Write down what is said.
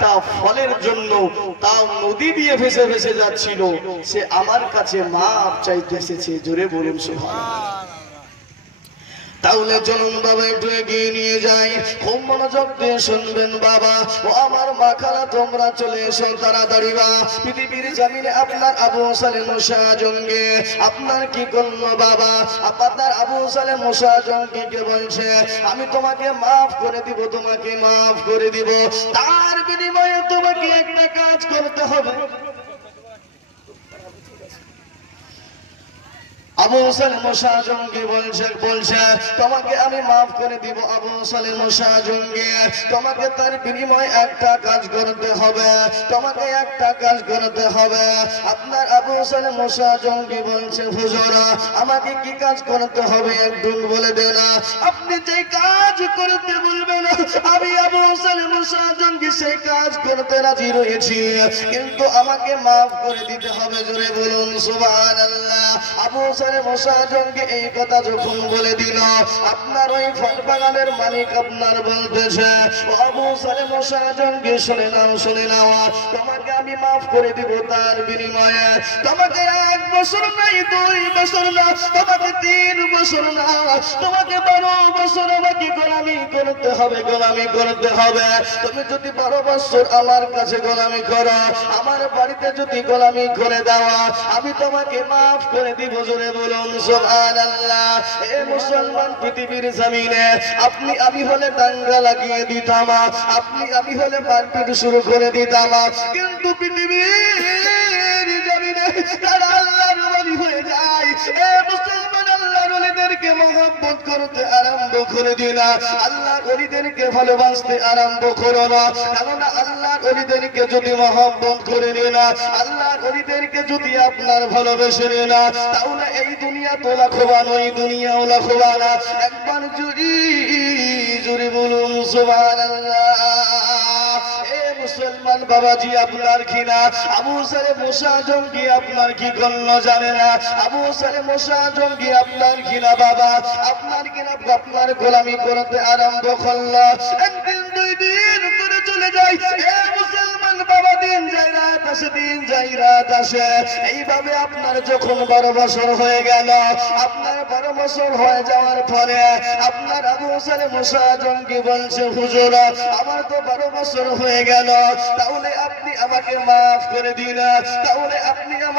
একটা ফলের জন্য তাও নদী দিয়ে ভেসে ভেসে যাচ্ছিল, সে আমার কাছে মাপ চাইতে এসেছে। জোরে বলুন সুবহানাল্লাহ। তাহলে চলুন বাবা একটু এগিয়ে নিয়ে যাই, খুব মনোযোগ দিয়ে শুনবেন বাবা ও আমার মা খালা, তোমরা চলে এসো তাড়াতাড়ি। বা পৃথিবীর জমিনে আপনার আবু সালেম মুসা জঙ্গি আপনার কি করলো বাবা? আপনার আবু সালেম মুসা জঙ্গিকে বলছে আমি তোমাকে মাফ করে দিব, তোমাকে মাফ করে দিব, তার বিনিময়ে তোমাকে একটা কাজ করতে হবে। আবু সালেম মুসা জঙ্গি বলছে তোমাকে আমি মাফ করে দিব আবু সালেম মুসা জঙ্গি, তোমাকে তার বিনিময়ে একটা কাজ করতে হবে, তোমাকে একটা কাজ করতে হবে। আপনার আবু সালেম মুসা জঙ্গি বলছে হুজুর আমাকে কি কাজ করতে হবে একটু বলে দেন। আপনি যে কাজ করতে বলবেন আমি আবু সালেম মুসা জঙ্গি সেই কাজ করতে রাজি রয়েছি, কিন্তু আমাকে মাফ করে দিতে হবে। জোরে বলুন সুবহানাল্লাহ। আবু মুসা জঙ্গি এই কথা যখন বলে দিল, আপনার ওই ফল বাগানের মালিক আপনার বলতেছে আবু সালেম মুসা জঙ্গি শুনে নাও, শুনে নাও, তোমাকে আমি মাফ করে দিব, তার বিনিময়ে তোমাকে 1 বছর নাই, 2 বছর না, তোমাকে 3 বছর না, তোমাকে 12 বছর আমাকে গোলামি করতে হবে, গোলামি করতে হবে। তুমি যদি 12 বছর আমার কাছে গোলামি করো, আমার বাড়িতে যদি গোলামি করে দেওয়া, আমি তোমাকে মাফ করে দিব। জোরে বলুন সুবহানাল্লাহ। এ মুসলমান পৃথিবীর জমিনে আপনি আমি হলে দাঙ্গা লাগিয়ে দিতাম, আপনি আমি হলে মারপিট শুরু করে দিতাম, কিন্তু পৃথিবীর জমিনে তারা আল্লাহর ওলি হয়ে যায়। এ মুসলমান আল্লাহর ওলিদেরকে মহব্বত করতে আরম্ভ করে দিন, আল্লাহর ওলিদেরকে ভালোবাসতে আরম্ভ করো না, কেননা আল্লাহর ওলিদেরকে যদি মহব্বত করে নিন, আল্লাহর ওলিদেরকে যদি আপনার ভালোবেসে নিন, তাহলে এই দুনিয়া তো লাখবান, ওই দুনিয়াও লাখবান। একবার জুরি বলুন সুবহানাল্লাহ। এ মুসলমান বাবাজি আপনার কি না আবু সালেম মুসা জঙ্গি আপনার কি করলো জানে না? আবু সালেম মুসা জঙ্গি আপনার কি না বাবা, আপনার কি না আপনার গোলামি করতে আরম্ভ করলো। একদিন 2 দিন করে চলে যায়। এ মুসলমান বাবা, দিন যায় রাত আসে, দিন যায় রাত আসে। এইভাবে আপনার যখন 12 বছর হয়ে গেল, আপনার 12 বছর হয়ে যাওয়ার পরে আপনার আবু সালেম মুসা জঙ্গি বলছে হুজুর আমার তো 12 বছর হয়ে গেল, তাহলে আপনি আমাকে মাফ করে দিন, তাহলে আপনি আমাকে